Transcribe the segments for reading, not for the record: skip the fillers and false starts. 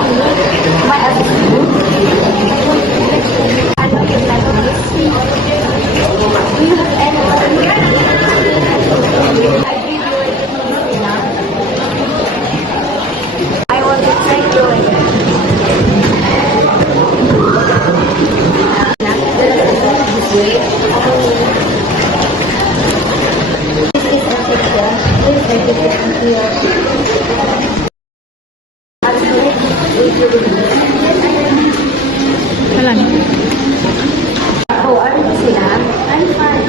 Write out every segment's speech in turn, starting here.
Mommy, my assistant. I know your title is. Do you have any I give you enough. I want to thank you again. This way. This is a picture. Please take it here. Wala na. Oh, are you Sina? I'm fine.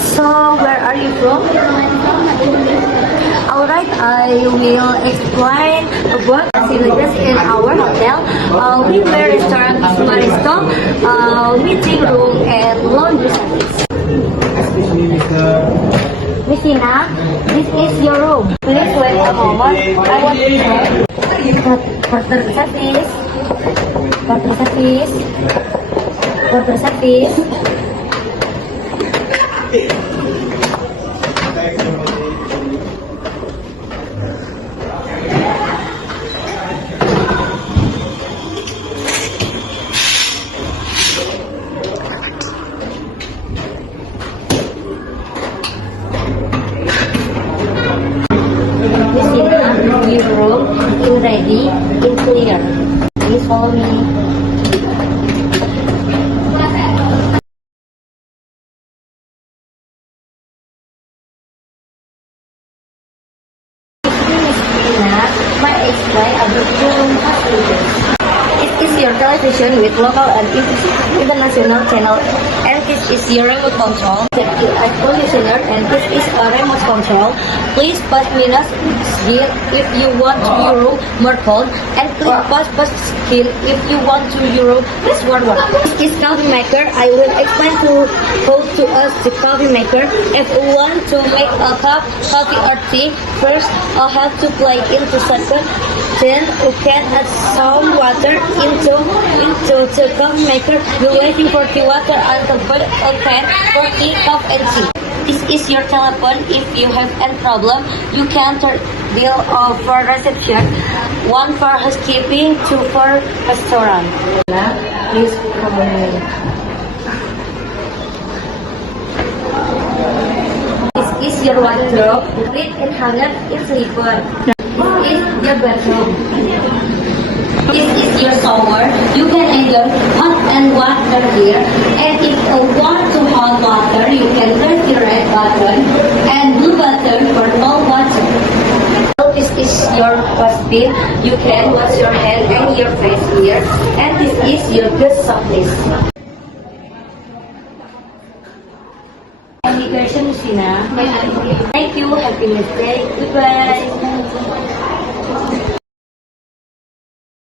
So, where are you from? Alright, I will explain about facilities in our hotel. We have a restaurant, Maristo, meeting room, and laundry service. Excuse me, Mr. Miss Sina, this is your room. Please wait a moment. I want to check. Porter service. Porter service. Porter service. Your room in ready, in clear. Please follow me. Might explain about your room facilities. It is your television with local and international channel, and this is your remote control. The air conditioner, and this is a remote control. Please pass minus here if you want your room more cold, and please pass skin if you want your room less warmer. This is coffee maker. I will explain to how to us the coffee maker. If you want to make a cup coffee or tea, first I'll have to play into second. Then you can add some water into the coffee maker. You're waiting for the water until open for tea, cup and tea. This is your telephone. If you have any problem, you can turn bill for reception, 1 for housekeeping, 2 for restaurant. Please follow me. This is your wardrobe. Read and hang it in slipper. This is your bedroom. This is your shower. You can enjoy hot and water here. And if you want to hot water, you can press the red button and blue button for cold water. This is your wash-bin. You can wash your hand and your face here. And this is your good surface. Any question, Sina? Thank you. Happy day. Goodbye.